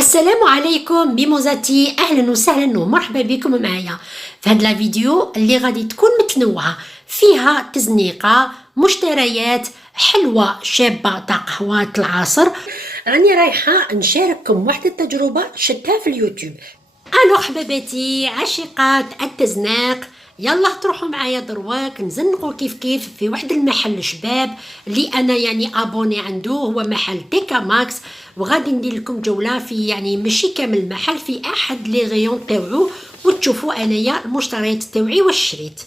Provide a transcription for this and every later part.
السلام عليكم ميموزاتي، اهلا وسهلا ومرحبا بكم معايا في هاد الفيديو اللي غادي تكون متنوعه فيها تزنيقه مشتريات حلوه شابه تاع قهوه العصر. راني رايحه نشارككم واحد التجربه شفتها في اليوتيوب. الو حباباتي عاشقات التزناق، يلا تروحوا معايا درواك نزنقوا كيف في واحد المحل شباب اللي انا ابوني عنده، هو محل تيكا ماكس، وغادي ندير لكم جوله في ماشي كامل المحل، في احد لي غيون تاوعو وتشوفوا انايا المشتريات تاوعي واش شريت.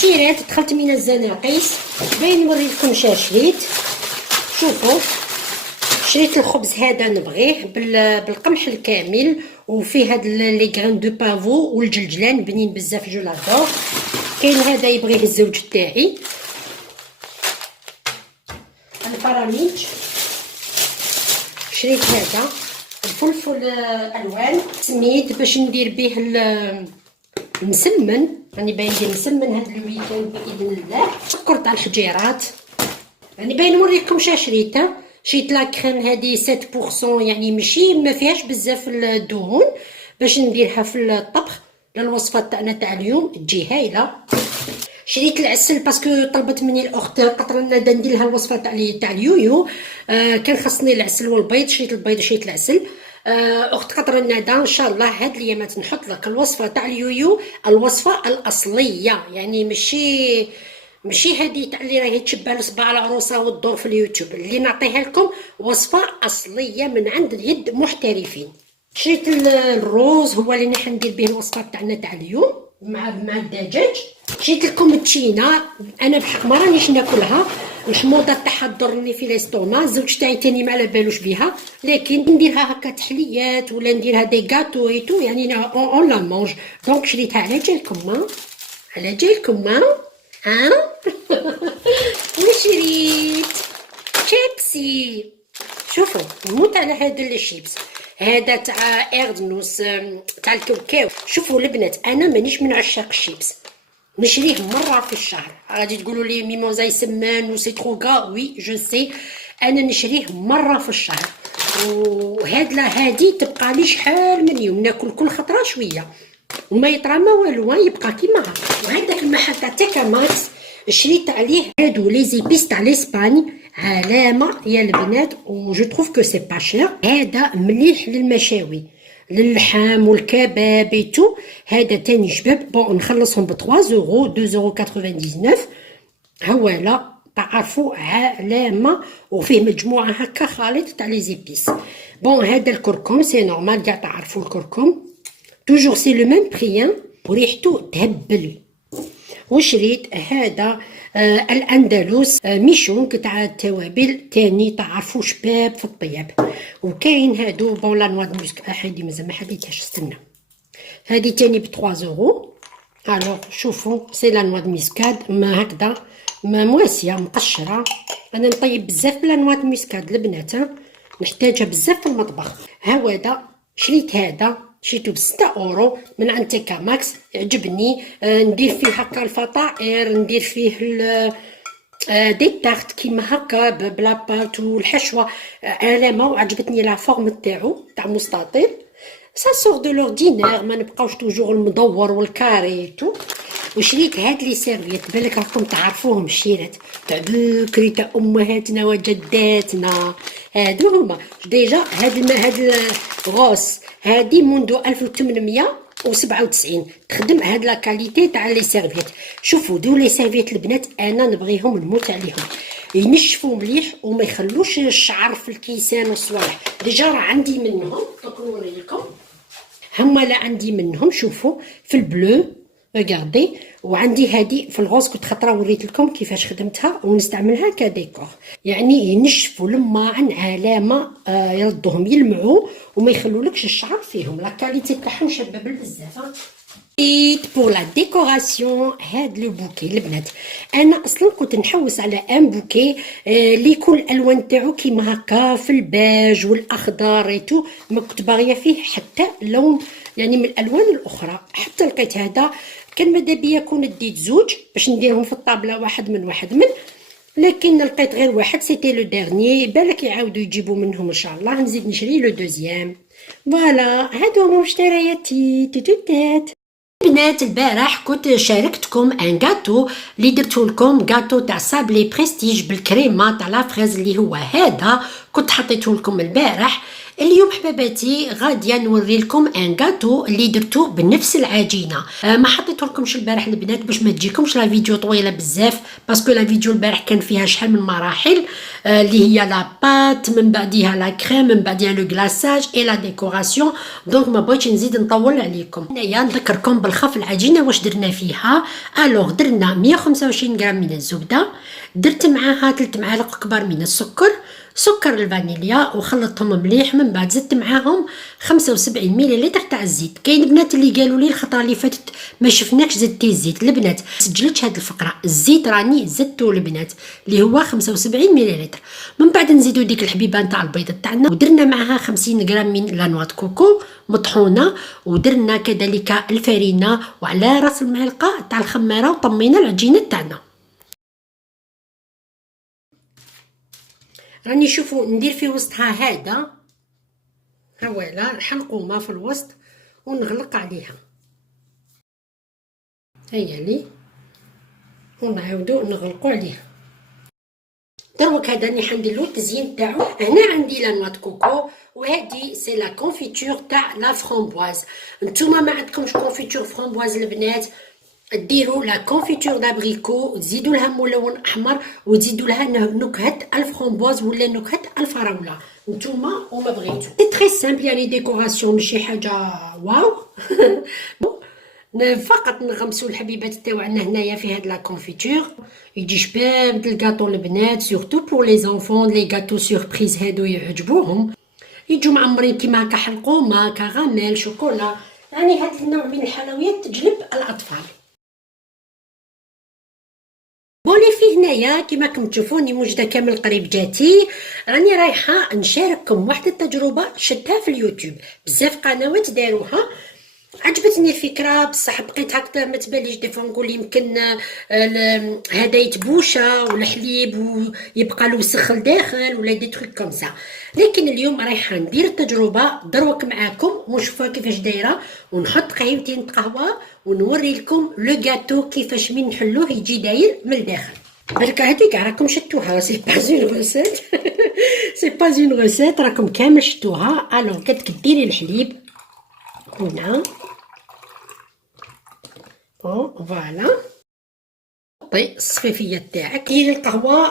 شريت دخلت من الزناقيس، باين نوري لكم شريت. شوفوا شريت الخبز هذا نبغيه بالقمح الكامل، وفيه هاد لي غران دو بافو والجلجلان بنين بزاف، جو لادور. كاين هذا يبغيه الزوج تاعي، البراميج. شريت هذا الفلفل الوان سميد باش ندير به المسمن، راني باين ندير مسمن هاد الويكاند باذن الله. سكر تاع الحجيرات، راني باين نوريكم شريت. شريت لا كريم هادي 7%، ماشي ما فيهاش بزاف الدهون، باش نديرها في الطبخ للوصفه تاعنا تاع اليوم تجي هايله. شريت العسل باسكو طلبت مني الاخت قطرنا ندير لها الوصفه تاع اليويو، كان خاصني العسل والبيض، شريت البيض وشريت العسل. اخت قطر الندى ان شاء الله هاد الايامات نحط لك الوصفه تاع اليويو، الوصفه الاصليه، ماشي ماشي هادي تاع اللي راهي تشبه لصباع العروسه والدور في اليوتيوب، اللي نعطيها لكم وصفه اصليه من عند يد محترفين. شريت الروز هو اللي راح ندير به الوصفه تاعنا تاع اليوم مع الدجاج. شريت لكم التشينه، انا بحق ما رانيش ناكلها، الحموضه تاعها تضرني في ليستوما. الزوج تاعي تاني ما على بالوش بها، لكن نديرها هكا تحليات ولا نديرها دي غاتو ايتو، يعني اون لا مونج. دونك شريتها على جالكم، على جالكم ها. وشريت شيبسي. شوفوا نموت على هذا الشيبس، هذا تاع اردنوس تاع الكاوكاو. شوفوا البنات انا مانيش من عشاق الشيبس، نشريه مره في الشهر. غادي تقولوا لي ميموزا يسمان و سي ترو غا، وي جو سي، انا نشريه مره في الشهر. هادي تبقى لي شحال من يوم، ناكل كل خطره شويه وما يطرى ما والو، يبقى كيما هكا. وهذاك المحل تاع تيكا ماكس شريت عليه هادو لي زيبيس تاع لاسباني، علامه يا البنات، و جو تروف كو سي با شير. هذا مليح للمشاوي، للحام والكباب ايتو. هذا تاني شباب بون نخلصهم ب 3 يورو، 2,99 هوالا. تعرفوا علامه، وفيه مجموعه هكا خليط تاع لي زيبيس. بون هذا الكركم سي نورمال كاع تعرفوا الكركم، توجور سي لو ميم بري، وريحتو تهبل. وشريت هذا الاندلس ميشونك تاع التوابل، تاني تعرفوا شباب في الطياب. وكاين هادو بون لا نوا دو موسك، حيدي مازال ما حديتهاش، استنى. هادي تاني ب 3 يورو. الوغ شوفوا سي لا نوا دو ميسكاد، ما هكذا ما مواسيه مقشره. انا نطيب بزاف بلا نوا دو ميسكاد البنات، نحتاجها بزاف في المطبخ. هذا شريت، هذا شريتو ب6 اورو من عند تيكا ماكس، عجبني. ندير فيه هكا الفطائر، ندير فيه دي تارت كيما هكا بلا بات والحشوه علامه، وعجبتني لا فورم تاعو تاع مستطيل. سا سور دو لوردينير، ما نبقاوش توجور المدور والكاري تو. وشريت هاد لي سيرفيت، بالك راكم تعرفوهم، الشيرات تاع بكري تاع امهاتنا وجداتنا، هادو هما ديجا. هاد غوس هادي منذ 1897 تخدم هاد لا كاليتي تاع لي سيرفيت. شوفوا دو لي سيرفيت البنات انا نبغيهم نموت عليهم، ينشفوا مليح وما يخلوش الشعر في الكيسان والصوالح. ديجا راه عندي منهم، نوري لكم هما، لا عندي منهم. شوفوا في البلو ريغاردي، وعندي هادي في الغوز، كنت خطره وريت لكم كيفاش خدمتها ونستعملها كديكور. يعني ينشفوا لماعن علامه، يردوهم يلمعوا وما يخلولكش الشعر فيهم. لا كاليتي تاعهم شباب بزاف. بور لا ديكوراسيون هاد لو بوكي البنات، انا اصلا كنت نحوس على ان بوكي اللي يكون الالوان تاعو كيما هكا في الباج والاخضر ايتو، ما كنت باغيه فيه حتى لون يعني من الالوان الاخرى. حتى لقيت هذا، كان ماذا بيا كون ديت زوج باش نديرهم في الطابله، واحد من لكن لقيت غير واحد، سيتي لو ديرني. بالك يعاودوا يجيبوا منهم ان شاء الله، نزيد نشري لو دوزيام. فوالا هادو هما مشترياتي تيتوتات. بنات البارح كنت شاركتكم ان غاتو اللي درتو لكم، غاتو تاع سابلي بريستيج بالكريمه تاع لافريز اللي هو هذا، كنت حطيته لكم البارح. اليوم حباباتي غاديه نوري لكم ان غاتو اللي درتو بنفس العجينه. ما حطيته لكمش البارح البنات باش ما تجيكمش لا فيديو طويله بزاف، باسكو لا فيديو البارح كان فيها شحال من مراحل، اللي هي لا بات، من بعديها لا كريم، من بعديها لو غلاساج اي لا ديكوراسيون. دونك ما بغيتش نزيد نطول عليكم. هنايا نذكركم بالخف العجينه واش درنا فيها. الوغ درنا 125 غرام من الزبده، درت معاها 3 معالق كبار من السكر، سكر الفانيليا، وخلطتهم مليح. من بعد زدت معاهم 75 مليلتر تاع الزيت. كاين بنات اللي قالوا لي الخطره اللي فاتت ما شفناكش زدتي الزيت. البنات سجلتش هذه الفقره، الزيت راني زدتو البنات اللي هو 75 مليلتر. من بعد نزيدو ديك الحبيبه تاع البيض تاعنا، ودرنا معاها 50 غرام من لا نوا دو كوكو مطحونه، ودرنا كذلك الفرينه، وعلى راس المعلقه تاع الخماره، وطمينا العجينه تاعنا. راني شوفوا ندير في وسطها هذا، هوالا الحلقومه في الوسط ونغلق عليها، هيا لي، ونعاودو نغلقو عليها. دروك هذا راني حندير له التزيين تاعو. هنا عندي لا نوا دو كوكو، وهذه سي لا كونفيتور تاع لا فرامبواز. نتوما ما عندكمش كونفيتور فرامبواز البنات، ديروا لا كونفيتور دابريكو وتزيدوا لها ملون احمر وتزيدوا لها نكهه الفرامبواز ولا نكهه الفراوله نتوما وما بغيتو. سي تري سامبل يعني ديكوراسيون ماشي حاجه واو. فقط نغمسوا الحبيبات تاوعنا هنايا في هاد لا كونفيتور يجي شباب الكاطو البنات سورتو بور لي زونفون لي غاتو سوربريز هادو يعجبوهم يجوا معمرين كيما هكا حلقومه كراميل شوكولا يعني هاد النوع من الحلويات تجلب الاطفال. بولي في هنايا كيما راكم تشوفوني موجده كامل قريب جاتي راني رايحه نشارككم واحد التجربه شفتها في اليوتيوب بزاف قنوات داروها عجبتني الفكره بصح بقيت هكذا ما تباليش ديفا نقول يمكن هذا يتبوشى ولا حليب ويبقى الوسخ لداخل ولا دي تروك كوم سا. لكن اليوم رايحه ندير التجربه دروك معاكم ونشوفها كيفاش دايره ونحط قهيوتين قهوه ونوري لكم لو غاتو كيفاش من نحلوه يجي داير من الداخل. بركه هادي كاع راكم شفتوها سي با اون ريسيت سي با اون ريسيت راكم كامل شفتوها. الوغ كديري الحليب هنا فوالا طي الصفيفيه تاعك. ديري القهوه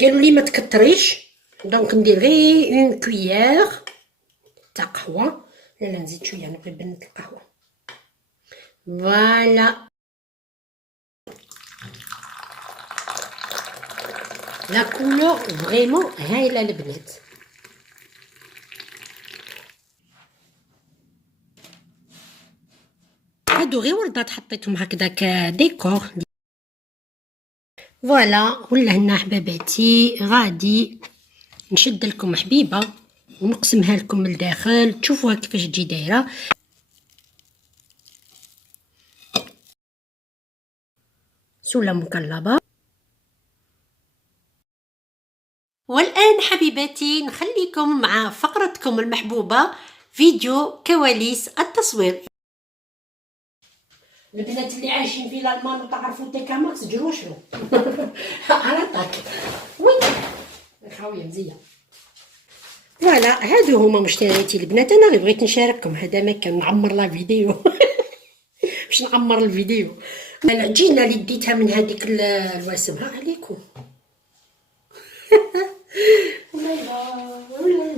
قالوا لي ما تكتريش دونك ندير غير اون كويير تاع قهوه. لا نزيد شويه نبغي بنت القهوه فوالا. لا كولور فريمون هايله البنات. هادو غير وردات حطيتهم هكذا كديكور فوالا. ولا هنا حباباتي غادي نشد لكم حبيبه ونقسمها لكم من الداخل تشوفوها كيفاش تجي دايره. سوله مقلبه. والان حبيباتي نخليكم مع فقرتكم المحبوبه فيديو كواليس التصوير. البنات اللي عايشين في الالمان وتعرفوا تيكا ماكس جرو شنو على طاك وي خويا مزيان. فوالا هادو هما مشترياتي البنات. انا غير بغيت نشارككم هذا ما كان نعمر لا فيديو باش نعمر الفيديو. العجينه اللي ديتها من هذيك الواسمها عليكم ولا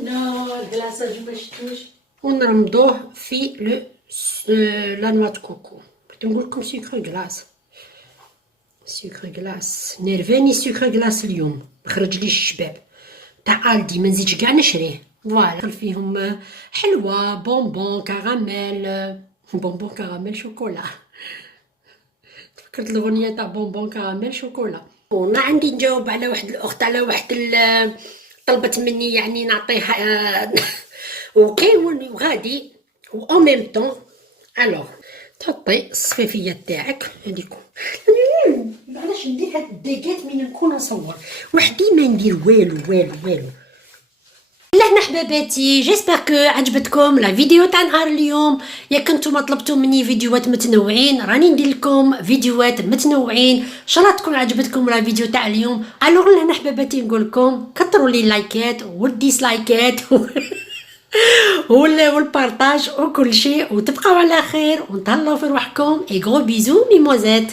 لا الكلاصاج ما شفتوش. ونرمضوه في لا نوا دو كوكو. بغيت نقول لكم سكر كلاص سكر كلاص نيرفاني سكر كلاص اليوم مخرج ليش الشباب تاع الدي ما نزيدش كاع نشريه. فوالا فيهم حلوه بونبون كراميل بونبون كراميل شوكولا. تفكرت الاغنيه تاع بونبون كراميل شوكولا. وانا عندي نجاوب على واحد الاخت على واحد طلبت مني يعني نعطيها وكاين وغادي و او ميم طون. الوغ تحطي الصفيفيه تاعك هذيكم. علاش ندير هاد الديكات من نكون نصور وحدي ما ندير والو. لهنا حباباتي جيسبر كو عجبتكم لا فيديو تاع نهار اليوم. يا كنتم طلبتوا مني فيديوهات متنوعين راني ندير لكم فيديوهات متنوعين. ان شاء الله تكون عجبتكم لا فيديو تاع اليوم. الوغ لهنا حباباتي نقول لكم كثروا لي اللايكات والديسلايكات والبارطاج وكل شيء وتبقاو على خير ونتهلاو في روحكم. اي غرو بيزو ميموزات.